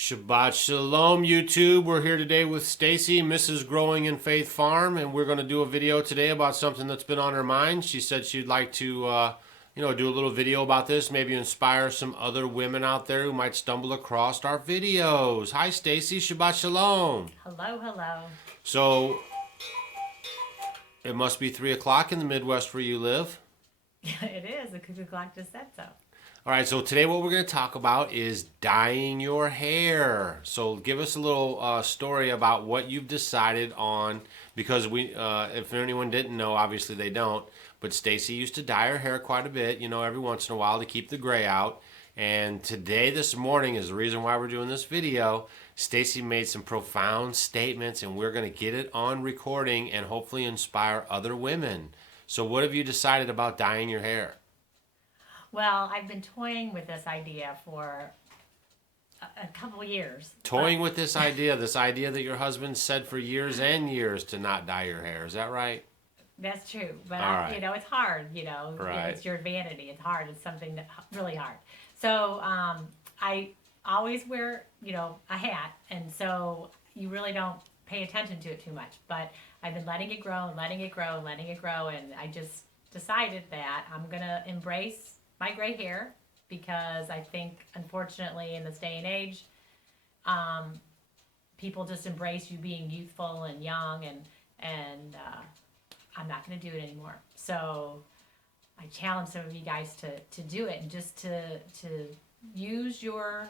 Shabbat Shalom, YouTube. We're here today with Stacy, Mrs. Growing in Faith Farm, and we're going to do a video today about something that's been on her mind. She said she'd like to, do a little video about this, maybe inspire some other women out there who might stumble across our videos. Hi, Stacy. Shabbat Shalom. Hello, hello. So, it must be 3 o'clock in the Midwest where you live. It is. The cuckoo clock just said so. All right, so today what we're going to talk about is dyeing your hair. So give us a little story about what you've decided on, because if anyone didn't know, obviously they don't, but Stacy used to dye her hair quite a bit, every once in a while to keep the gray out. And today, this morning, is the reason why we're doing this video. Stacy made some profound statements, and we're going to get it on recording and hopefully inspire other women. So what have you decided about dyeing your hair? Well, I've been toying with this idea for a couple years. Toying with this idea that your husband said for years and years to not dye your hair. Is that right? That's true. But, right. It's hard, Right. It's your vanity. It's hard. It's something that really hard. So I always wear, a hat. And so you really don't pay attention to it too much. But I've been letting it grow and letting it grow and letting it grow. And I just decided that I'm going to embrace my gray hair, because I think, unfortunately, in this day and age, people just embrace you being youthful and young, and I'm not going to do it anymore. So I challenge some of you guys to do it, and just to use your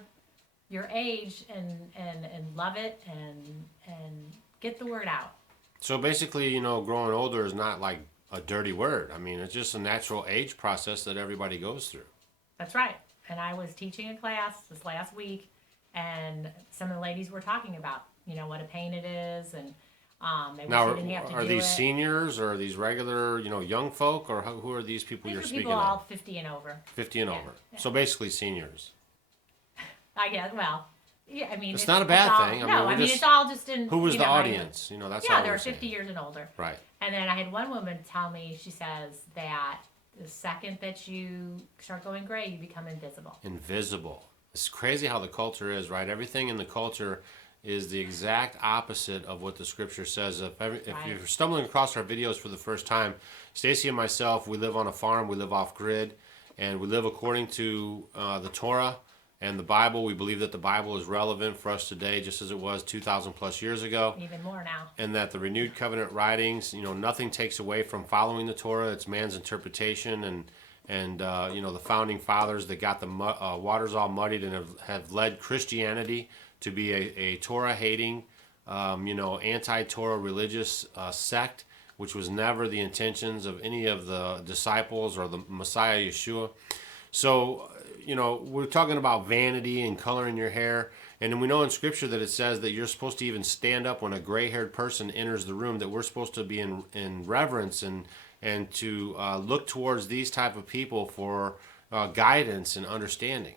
age and love it and get the word out. So basically, growing older is not like a dirty word. I mean, it's just a natural age process that everybody goes through. That's right. And I was teaching a class this last week, and some of the ladies were talking about, what a pain it is, and they now, didn't have to are do these it. seniors, or are these regular, young folk, or who are these people you're speaking people all of? 50 and over. 50 and Yeah, over. yeah. So basically seniors. I guess. Well, yeah. I mean, it's not a bad thing. It's all just in. Who was the audience? That's yeah, all they were we're 50 saying. years and older. Right. And then I had one woman tell me, she says that the second that you start going gray, you become invisible. Invisible. It's crazy how the culture is, right? Everything in the culture is the exact opposite of what the scripture says. If you're stumbling across our videos for the first time, Stacy and myself, we live on a farm, we live off grid, and we live according to the Torah and the Bible. We believe that the Bible is relevant for us today, just as it was 2,000 plus years ago. Even more now. And that the renewed covenant writings, nothing takes away from following the Torah. It's man's interpretation, and the founding fathers that got the waters all muddied and have led Christianity to be a Torah-hating, anti-Torah religious sect, which was never the intentions of any of the disciples or the Messiah Yeshua. So, we're talking about vanity and coloring your hair. And we know in Scripture that it says that you're supposed to even stand up when a gray-haired person enters the room, that we're supposed to be in reverence and to look towards these type of people for guidance and understanding.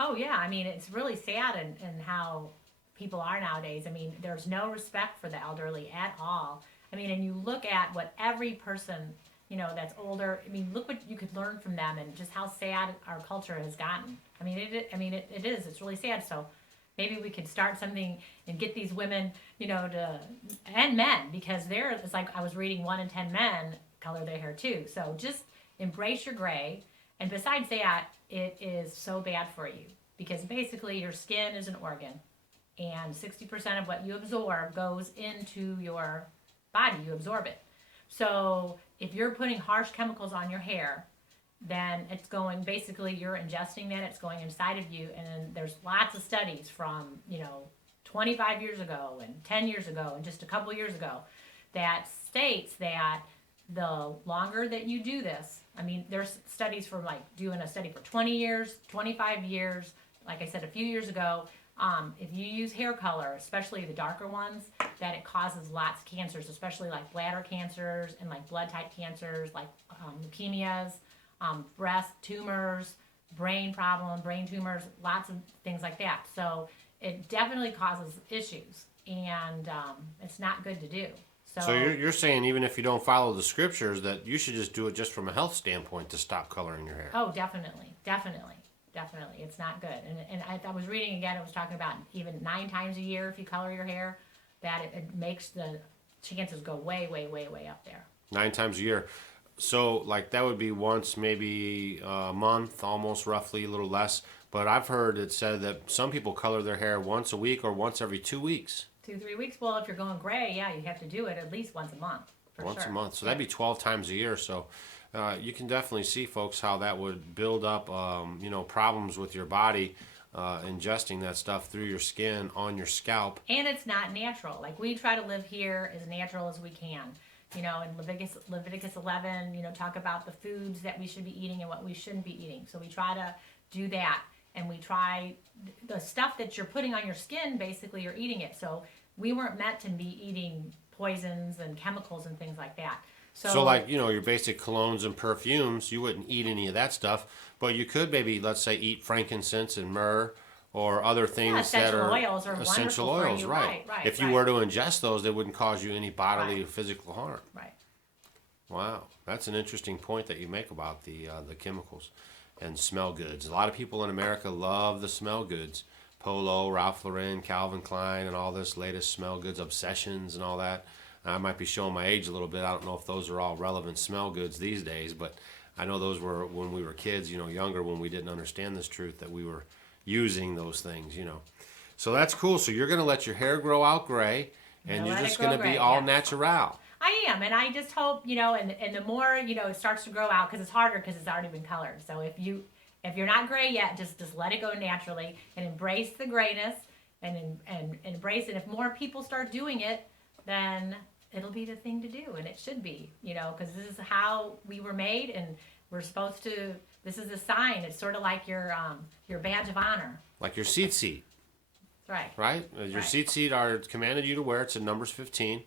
Oh, yeah. I mean, it's really sad in how people are nowadays. I mean, there's no respect for the elderly at all. I mean, and you look at what every person, that's older, I mean, look what you could learn from them, and just how sad our culture has gotten. I mean, it is. It's really sad. So maybe we could start something and get these women, and men, because it's like I was reading 1 in 10 men color their hair too. So just embrace your gray. And besides that, it is so bad for you, because basically your skin is an organ, and 60% of what you absorb goes into your body. You absorb it. So if you're putting harsh chemicals on your hair, then you're ingesting that, it's going inside of you. And there's lots of studies from, 25 years ago and 10 years ago and just a couple years ago that states that the longer that you do this, I mean, there's studies from doing a study for 20 years, 25 years, like I said a few years ago, if you use hair color, especially the darker ones, that it causes lots of cancers, especially like bladder cancers and like blood type cancers, like leukemias, breast tumors, brain tumors, lots of things like that. So it definitely causes issues, and it's not good to do. So you're saying even if you don't follow the scriptures, that you should just do it just from a health standpoint to stop coloring your hair? Oh, definitely. Definitely, it's not good. And I was reading again, it was talking about even 9 times a year if you color your hair, that it makes the chances go way, way, way, way up there. 9 times a year. So like that would be once maybe a month, almost roughly, a little less. But I've heard it said that some people color their hair once a week or once every 2 weeks. 2, 3 weeks. Well, if you're going gray, yeah, you have to do it at least once a month. For Once sure. a month. So that'd be 12 times a year. So you can definitely see, folks, how that would build up, problems with your body, ingesting that stuff through your skin, on your scalp. And it's not natural. Like we try to live here as natural as we can. In Leviticus 11, talk about the foods that we should be eating and what we shouldn't be eating. So we try to do that. And we try the stuff that you're putting on your skin, basically you're eating it. So we weren't meant to be eating poisons and chemicals and things like that. So like, your basic colognes and perfumes, you wouldn't eat any of that stuff, but you could maybe, let's say, eat frankincense and myrrh or other things that are oils are essential wonderful oils, for you. right? Right, if you were to ingest those, they wouldn't cause you any bodily or physical harm. Right. Wow, that's an interesting point that you make about the chemicals and smell goods. A lot of people in America love the smell goods. Polo, Ralph Lauren, Calvin Klein, and all this latest smell goods, Obsessions and all that. I might be showing my age a little bit. I don't know if those are all relevant smell goods these days, but I know those were when we were kids, younger, when we didn't understand this truth, that we were using those things, So that's cool. So you're going to let your hair grow out gray, and you're just going to be all natural. I am, and I just hope, and the more, it starts to grow out, because it's harder because it's already been colored. So if you're not gray yet, just let it go naturally and embrace the grayness and embrace it. If more people start doing it, then it'll be the thing to do, and it should be, because this is how we were made, and we're supposed to. This is a sign. It's sort of like your badge of honor. Like your seat seat. Right. Right? Your seat seat are commanded you to wear. It's in Numbers 15,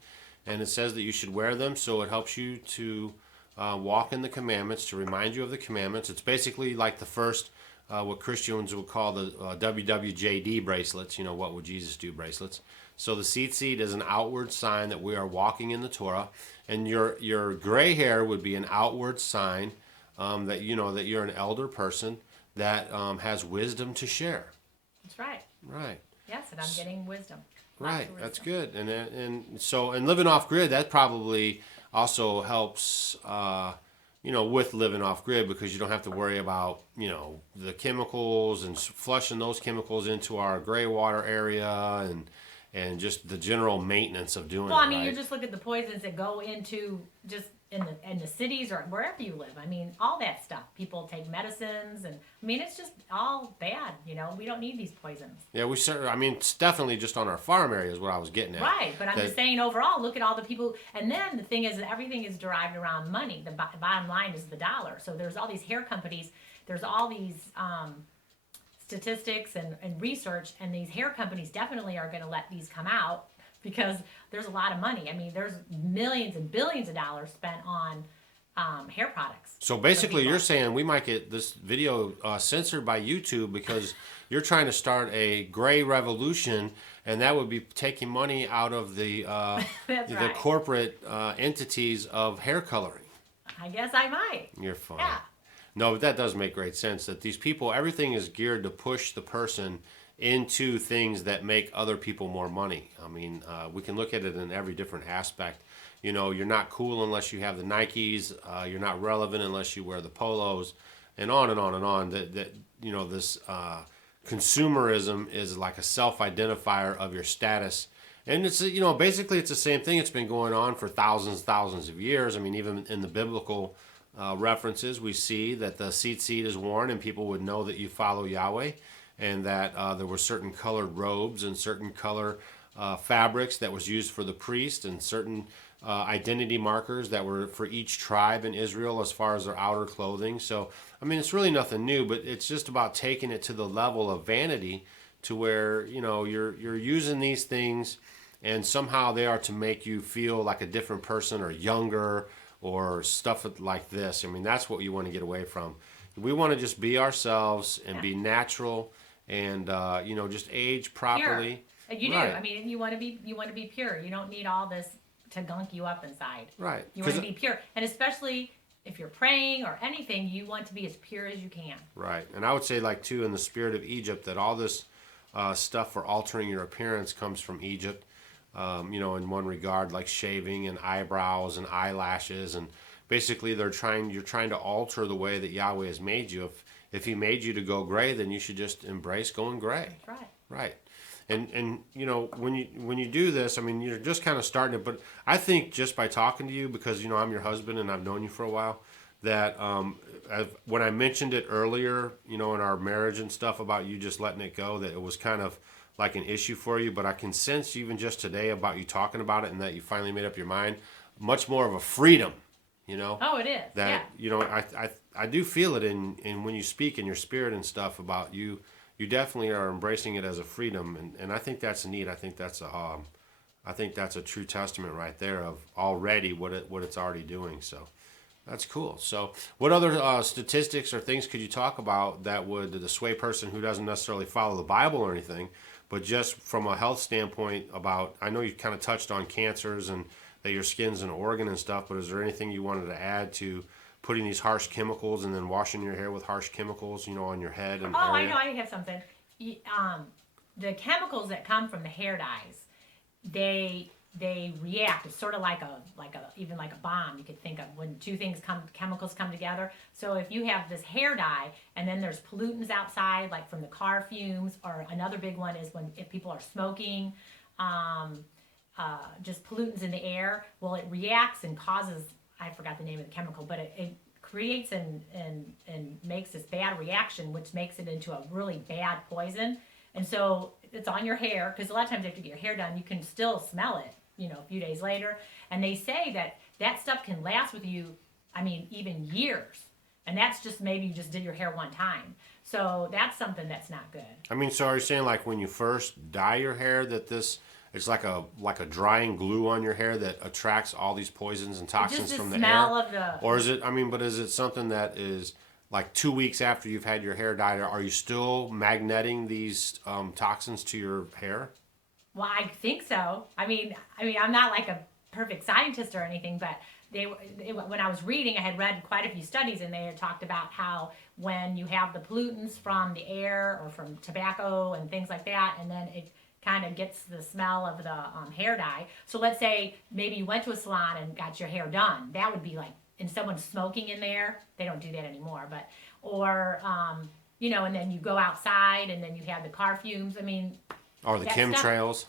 and it says that you should wear them, so it helps you to walk in the commandments, to remind you of the commandments. It's basically like the first, what Christians would call the WWJD bracelets, what would Jesus do bracelets. So the seat is an outward sign that we are walking in the Torah, and your gray hair would be an outward sign that that you're an elder person that has wisdom to share. That's right. Right. Yes, and I'm getting wisdom. Right, that's good. And living off grid, that probably also helps, with living off grid, because you don't have to worry about, the chemicals and flushing those chemicals into our gray water area and just the general maintenance of doing it. Well, I mean, right? you just look at the poisons that go into just in the cities or wherever you live. I mean, all that stuff. People take medicines, and I mean, it's just all bad. We don't need these poisons. Yeah, we certainly. I mean, it's definitely just on our farm area is what I was getting at. Right, but I'm just saying overall. Look at all the people, and then the thing is, that everything is derived around money. The bottom line is the dollar. So there's all these hair companies. There's all these statistics and research, and these hair companies definitely are going to let these come out, because there's a lot of money. I mean, there's millions and billions of dollars spent on hair products. So basically, you're saying we might get this video censored by YouTube because you're trying to start a gray revolution, and that would be taking money out of the right. corporate entities of hair coloring. I guess I might. You're funny. Yeah. No, but that does make great sense, that these people, everything is geared to push the person into things that make other people more money. I mean, we can look at it in every different aspect. You're not cool unless you have the Nikes. You're not relevant unless you wear the polos, and on and on and on. This consumerism is like a self-identifier of your status. And it's, basically it's the same thing. It's been going on for thousands of years. I mean, even in the biblical references, we see that the seat is worn, and people would know that you follow Yahweh, and that there were certain colored robes and certain color fabrics that was used for the priest, and certain identity markers that were for each tribe in Israel as far as their outer clothing. So, I mean, it's really nothing new, but it's just about taking it to the level of vanity, to where you're using these things, and somehow they are to make you feel like a different person, or younger, or stuff like this. I mean, that's what you want to get away from. We want to just be ourselves and be natural, and just age properly. Pure. You do. Right. I mean, you want to be pure. You don't need all this to gunk you up inside. Right. You want to be pure, and especially if you're praying or anything, you want to be as pure as you can. Right. And I would say, like, too, in the spirit of Egypt, that all this stuff for altering your appearance comes from Egypt. In one regard, like shaving and eyebrows and eyelashes, and basically you're trying to alter the way that Yahweh has made you. If He made you to go gray, then you should just embrace going gray. That's right. Right. And when you do this, I mean, you're just kind of starting it. But I think just by talking to you, because I'm your husband and I've known you for a while, that when I mentioned it earlier, in our marriage and stuff about you just letting it go, that it was kind of like an issue for you. But I can sense even just today about you talking about it and that you finally made up your mind, much more of a freedom. Oh, it is. That I do feel it in when you speak in your spirit and stuff about you. You definitely are embracing it as a freedom, and I think that's neat. I think that's a true testament right there of already what it's already doing. So that's cool. So what other statistics or things could you talk about that would sway a person who doesn't necessarily follow the Bible or anything, but just from a health standpoint about? I know you kind of touched on cancers and that your skin's an organ and stuff, but is there anything you wanted to add to putting these harsh chemicals and then washing your hair with harsh chemicals, on your head and area? I know. I have something. The chemicals that come from the hair dyes, they react. It's sort of like even like a bomb. You could think of when two chemicals come together. So if you have this hair dye and then there's pollutants outside, like from the car fumes, or another big one is if people are smoking, just pollutants in the air. Well, it reacts and causes. I forgot the name of the chemical, but it creates and makes this bad reaction, which makes it into a really bad poison. And so it's on your hair, because a lot of times after you get your hair done, you can still smell it, a few days later. And they say that stuff can last with you, even years. And that's just maybe you just did your hair one time. So that's something that's not good. So are you saying like when you first dye your hair that it's like a drying glue on your hair that attracts all these poisons and toxins from the air? Smell of the. Or is it? But is it something that is like 2 weeks after you've had your hair dyed? Are you still magneting these toxins to your hair? Well, I think so. I'm not like a perfect scientist or anything, but when I was reading, I had read quite a few studies, and they had talked about how when you have the pollutants from the air or from tobacco and things like that, and then it kind of gets the smell of the hair dye. So let's say maybe you went to a salon and got your hair done. That would be like, and someone's smoking in there. They don't do that anymore, and then you go outside and then you have the car fumes. Or the chemtrails.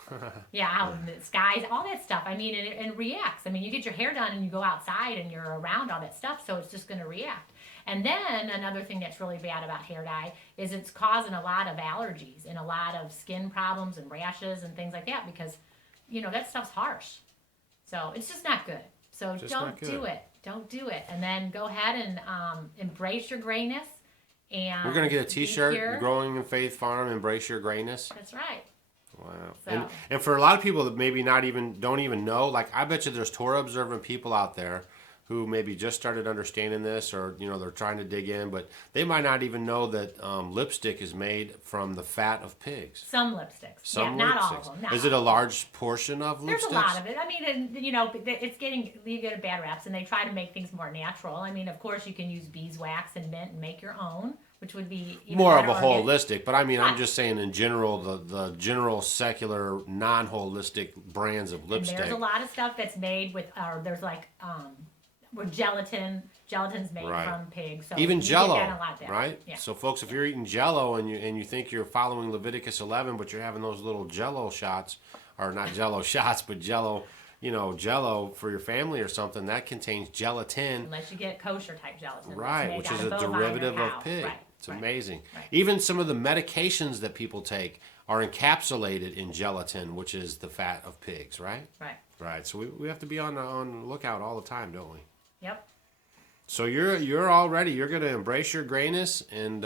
Yeah, out in the skies, all that stuff. And it reacts. You get your hair done and you go outside and you're around all that stuff, so it's just going to react. And then another thing that's really bad about hair dye is it's causing a lot of allergies and a lot of skin problems and rashes and things like that, because, that stuff's harsh. So it's just not good. So don't do it. Don't do it. And then go ahead and embrace your grayness. And we're going to get a t-shirt, Growing in Faith Farm, Embrace Your Grayness. That's right. Wow. So. And for a lot of people that maybe don't even know, like I bet you there's Torah observant people out there who maybe just started understanding this, or they're trying to dig in, but they might not even know that lipstick is made from the fat of pigs. Some lipsticks. Not all of them. Is it a large portion of lipsticks? There's a lot of it. It's you get a bad raps, and they try to make things more natural. Of course, you can use beeswax and mint and make your own, which would be even more of a organic. holistic. But I'm just saying in general, the general secular non-holistic brands of lipstick. And there's a lot of stuff that's made with, there's like with gelatin's made from pigs. So even Jello, right? Yeah. So folks, if you're eating Jello and you think you're following Leviticus 11, but you're having those little Jello shots, or not Jello shots, but Jello, Jello for your family or something, that contains gelatin. Unless you get kosher type gelatin. Right, which is a derivative of pig. Right. It's amazing. Right. Even some of the medications that people take are encapsulated in gelatin, which is the fat of pigs, right? Right. Right. So we have to be on the lookout all the time, don't we? Yep. So you're all ready. You're gonna embrace your grayness, and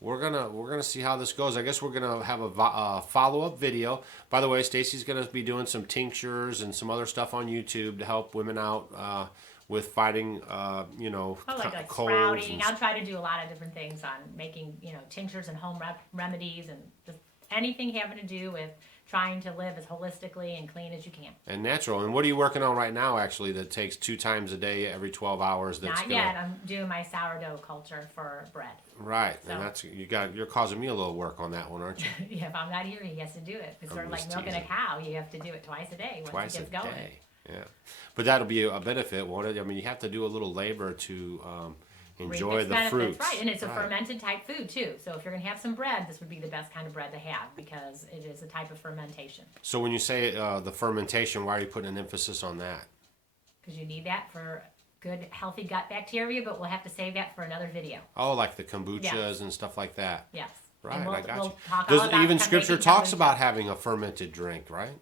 we're gonna see how this goes. I guess we're gonna have a follow-up video. By the way, Stacy's gonna be doing some tinctures and some other stuff on YouTube to help women out with fighting, like colds. sprouting. I'll try to do a lot of different things on making, tinctures and home remedies, and just anything having to do with trying to live as holistically and clean as you can. And natural. And what are you working on right now, actually, that takes 2 times a day, every 12 hours? That's Not yet. I'm doing my sourdough culture for bread. Right. So. And you're causing me a little work on that one, aren't you? Yeah, if I'm not here, he has to do it. It's sort of like milking a cow. You have to do it twice a day once it gets going. Day. Yeah. But that'll be a benefit, won't it? I mean, you have to do a little labor to enjoy the fruits. Right, and it's a fermented type food too. So if you're going to have some bread, this would be the best kind of bread to have because it is a type of fermentation. So when you say the fermentation, why are you putting an emphasis on that? Because you need that for good, healthy gut bacteria, but we'll have to save that for another video. Oh, like the kombuchas and stuff like that. Yes. Right, we'll, I got we'll you. talk all about Even Scripture making talks kombucha. about having a fermented drink, right?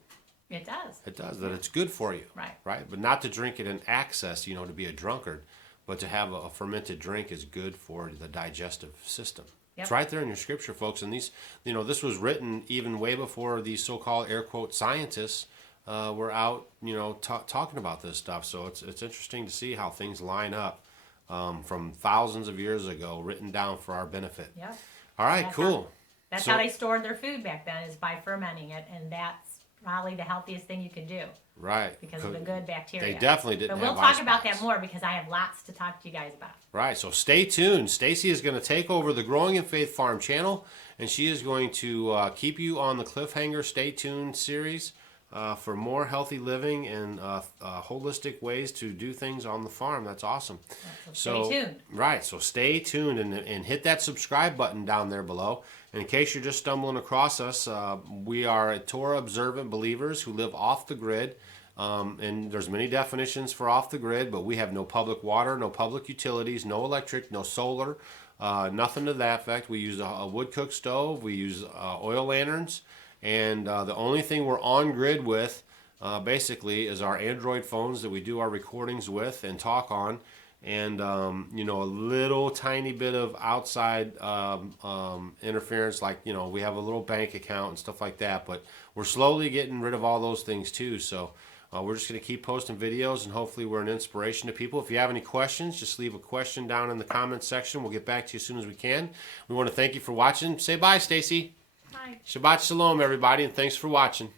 It does. It does, that it's good for you. Right. Right? But not to drink it in excess, to be a drunkard, but to have a fermented drink is good for the digestive system. Yep. It's right there in your Scripture, folks. And these, this was written even way before these so-called air quote scientists were out, talking about this stuff. So it's interesting to see how things line up from thousands of years ago, written down for our benefit. Yep. All right, cool. That's how they stored their food back then, is by fermenting it, and that's probably the healthiest thing you could do. Right. Because of the good bacteria. They definitely didn't But have we'll talk ice about box. that more because I have lots to talk to you guys about. Right, so stay tuned. Stacy is going to take over the Growing in Faith Farm channel, and she is going to keep you on the cliffhanger Stay Tuned series for more healthy living and holistic ways to do things on the farm. That's awesome. So stay tuned. Right, so stay tuned and hit that subscribe button down there below. And in case you're just stumbling across us, we are Torah observant believers who live off the grid. And there's many definitions for off the grid, but we have no public water, no public utilities, no electric, no solar, nothing to that effect. We use a wood cook stove, we use oil lanterns, and the only thing we're on grid with basically is our Android phones that we do our recordings with and talk on, and a little tiny bit of outside interference, like we have a little bank account and stuff like that, but we're slowly getting rid of all those things too. So we're just going to keep posting videos, and hopefully we're an inspiration to people. If you have any questions, just leave a question down in the comments section. We'll get back to you as soon as we can. We want to thank you for watching. Say bye, Stacy. Bye. Shabbat shalom, everybody, and thanks for watching.